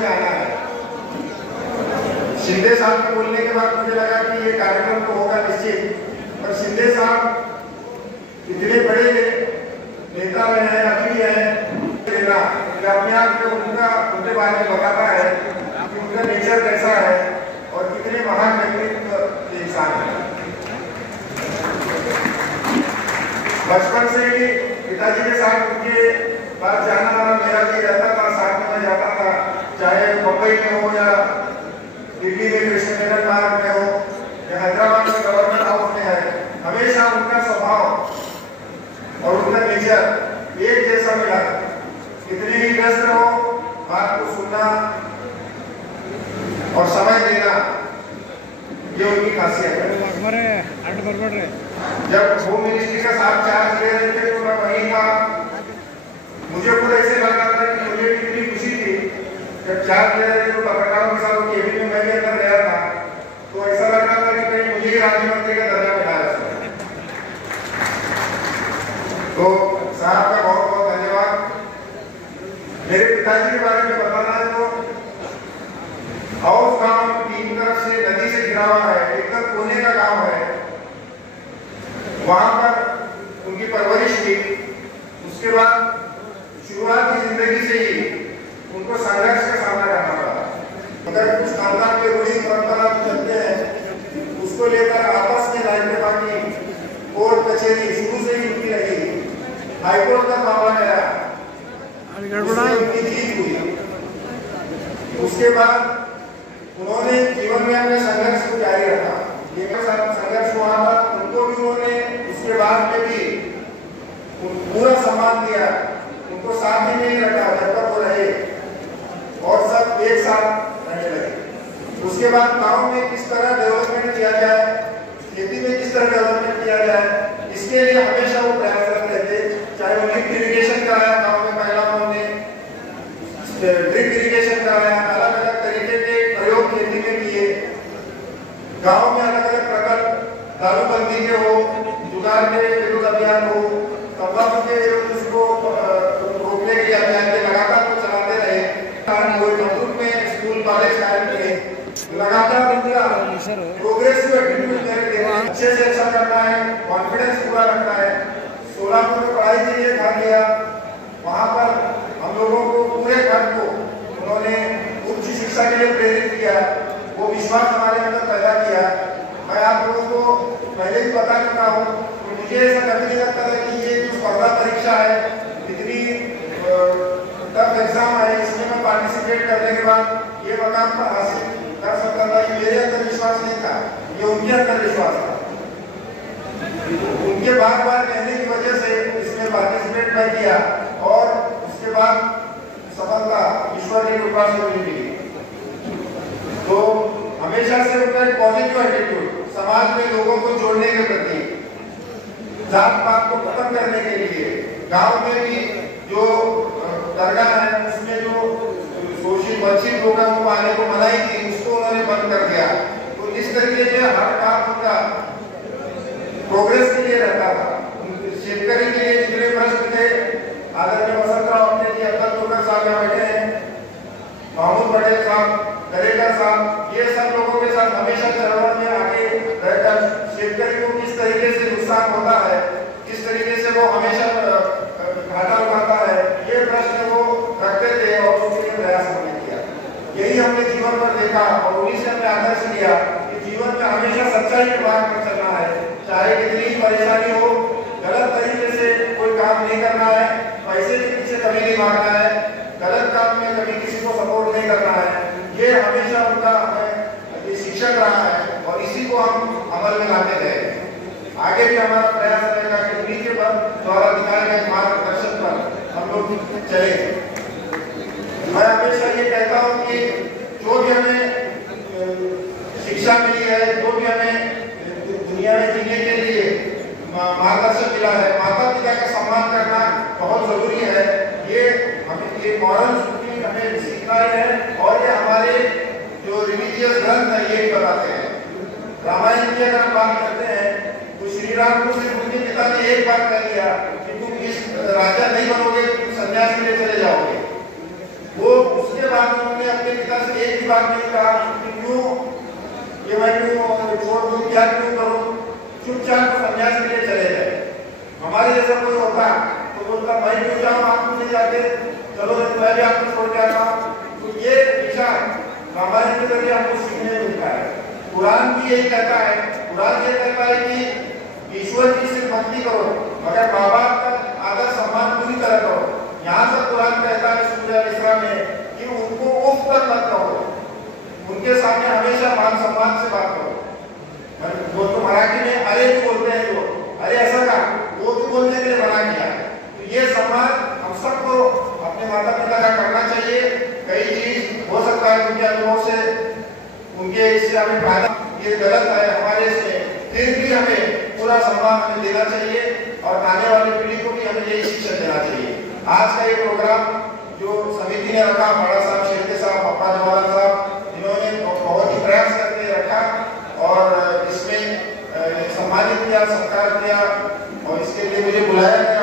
में आना है। शिंदे साहब के बोलने के बाद मुझे लगा कि ये कार्यक्रम तो होगा निश्चित, पर शिंदे साहब इतने बड़े नेता में है, अभी है, अपने आप में उनके बारे में बताता है कि उनका नेचर कैसा है और कितने महान व्यक्तित्व के इंसान है। बचपन से ही पिताजी के साथ उनके पास जाना आना मेरा भी रहता था, साथ में जाता था, चाहे मुंबई में हो या दिल्ली में कृष्णनगर पार्क में हो या हैदराबाद में गवर्नमेंट हाउस में है, हमेशा उनका स्वभाव और उनका नेचर एक जैसा मिला। कितने ही व्यस्त रहो, बात को सुनना और समय देना, ये उनकी खासियत है। जब होम मिनिस्ट्री का साथ चार्ज ले रहे थे तो मैं वहीं था। मुझे खुद ऐसे लगा था कि मुझे कितनी खुशी थी जब चार्ज ले रहे थे तो पत्रकारों के साथ केबिन में मैं भी अंदर गया था, तो ऐसा लग रहा था कि कहीं मुझे ही राज्य मंत्री का दर्जा मिला है। तो साहब का बहुत बहुत धन्यवाद। मेरे पिताजी के बारे में बताना है तो हाउस गांव 3 तरफ से नदी से घिरा हुआ है, एकदम कोने का गांव है। वहां पर उनकी परवरिश थी। उसके बाद शुरुआती जिंदगी से ही उनको संघर्ष का सामना करना पड़ा। अगर कुछ खानदान के रूढ़ी परंपरा चलते हैं उसको लेकर आपस में नाइटबाजी, कोर्ट कचहरी शुरू से ही उनकी रही। हाईकोर्ट का मामला गया, उनकी जीत हुई। उसके बाद उन्होंने जीवन में अपने संघर्ष को जारी रखा। ये संघर्ष हुआ था, उनको भी उन्होंने उसके बाद में भी पूरा सम्मान दिया, उनको साथ ही नहीं रखा जब तक वो रहे और सब एक साथ रहने लगे। उसके बाद गांव में किस तरह डेवलपमेंट किया जाए, खेती में किस तरह डेवलपमेंट किया जाए, इसके लिए हमेशा वो प्रयासरत रहते। चाहे वो लिफ्ट इरिगेशन कराया गाँव में, पहला उन्होंने ड्रिप इरिगेशन कराया, अलग अलग तरीके के प्रयोग खेती में किए। गाँव में अलग अलग प्रकल्प दारूबंदी के हो, जुगाड़ के विरुद्ध अभियान हो, तंबाकू के विरुद्ध उसको रोकने के अभियान के लगातार वो चलाते रहे। में स्कूल कॉलेज कायम किए, लगातार उनका प्रोग्रेसिव एटीट्यूड करके अच्छे से अच्छा करना है, कॉन्फिडेंस पूरा रखना है। सोलापुर में पढ़ाई के लिए घर लिया, वहाँ पर हम लोगों को पूरे खंड को उन्होंने उच्च शिक्षा के लिए प्रेरित किया। वो विश्वास हमारे अंदर पैदा किया। मैं आप लोगों को पहले ही बता चुका हूँ, मुझे ऐसा कभी नहीं लगता था कि ये जो स्पर्धा परीक्षा है, इतनी टफ एग्जाम है, इसमें मैं पार्टिसिपेट करने के बाद ये मकाम पर हासिल कर सकता था। ये मेरे अंदर विश्वास नहीं था, ये उनके अंदर विश्वास था। उनके बार बार कहने की वजह से इसमें पार्टिसिपेट मैं किया और उसके बाद सफलता ईश्वर की कृपा से मिली। तो हमेशा से उनका एक पॉजिटिव एटीट्यूड, समाज में लोगों को जोड़ने के प्रति, जात पात को खत्म करने के लिए, गांव में भी जो दरगाह है उसमें जो शोषित वंचित लोग हैं उनको आने को मनाही थी, उसको उन्होंने बंद कर दिया। तो इस तरीके से हर काम उनका प्रोग्रेस के लिए रहता था। शेतकरी के लिए जितने प्रश्न थे, आदरणीय वसंतराव अपने जी, अब्दुल तुकर साहब यहाँ बैठे हैं, महमूद पटेल साहब, दरेकर साहब, ये सब लोगों के साथ हमेशा चरण में आगे रहकर शेतकरी को किस तरीके से नुकसान होता है, किस तरीके से वो हमेशा घाटा उठाता है, ये प्रश्न वो रखते थे और उसके लिए प्रयास हमने किया। यही हमने जीवन पर देखा और उन्हीं से हमने आदर्श लिया कि जीवन में हमेशा सच्चाई के मार्ग पर चलना है। चाहे कितनी परेशानी हो, गलत तरीके से कोई काम नहीं करना है, पैसे के पीछे कभी नहीं भागना है, गलत काम में कभी किसी को सपोर्ट नहीं करना है। ये हमेशा उनका हमें शिक्षक रहा है और इसी को हम अमल में लाते गए। आगे भी हमारा प्रयास रहेगा कि उन्हीं के द्वारा दिखाए गए मार्गदर्शन पर हम लोग चले। मैं हमेशा ये कहता हूँ कि जो भी हमें शिक्षा मिली है, जो भी हमें दुनिया में जीने के लिए मार्गदर्शन मिला है, माता पिता का सम्मान करना बहुत जरूरी है। ये हमें ये मॉरल हमें सीखना है और ये हमारे जो रिलीजियस ग्रंथ है ये भी बताते हैं। रामायण की अगर हम बात करते हैं तो श्री राम को सिर्फ उनके पिता ने एक बात कह दिया कि तुम इस राजा नहीं बनोगे, तुम सन्यास के लिए चले जाओगे। वो उसके बाद उन्होंने अपने बात नहीं कहा कि क्यों ये मैं क्यों छोड़ दूं, क्या क्यों करूं, चुपचाप संन्यास के लिए चले गए। हमारे जैसा कोई होता तो बोलता मैं क्यों जाऊं, आप क्यों नहीं जाते, चलो मैं भी आपको छोड़ के आता हूं। तो ये विचार रामायण के जरिए हमको सीखने मिलता है। कुरान भी यही कहता है, कुरान ये कहता है कि ईश्वर की सिर्फ भक्ति करो, मगर माँ बाप का आदर सम्मान पूरी तरह करो। यहाँ तक कुरान कहता है सूरह इस्रा में कि उनको उफ तक मत कहो, उनके सामने हमेशा मान सम्मान से बात करो। वो तो मराठी में अरे भी बोलते हैं लोग, अरे ऐसा का वो भी बोलने के लिए मना किया। तो ये सम्मान हम सबको अपने माता पिता का करना चाहिए। कई चीज हो सकता है उनके अनुभव से, उनके इससे हमें फायदा, ये गलत है हमारे से, फिर भी हमें पूरा सम्मान हमें देना चाहिए और आने वाली पीढ़ी को भी हमें यही शिक्षा देना चाहिए। आज का ये प्रोग्राम जो समिति ने रखा, बड़ा साहब, शेट्टे साहब, पप्पा जवाहर साहब, इन्होंने बहुत ही प्रयास करके रखा और इसमें सम्मानित किया, सत्कार किया और इसके लिए मुझे बुलाया गया।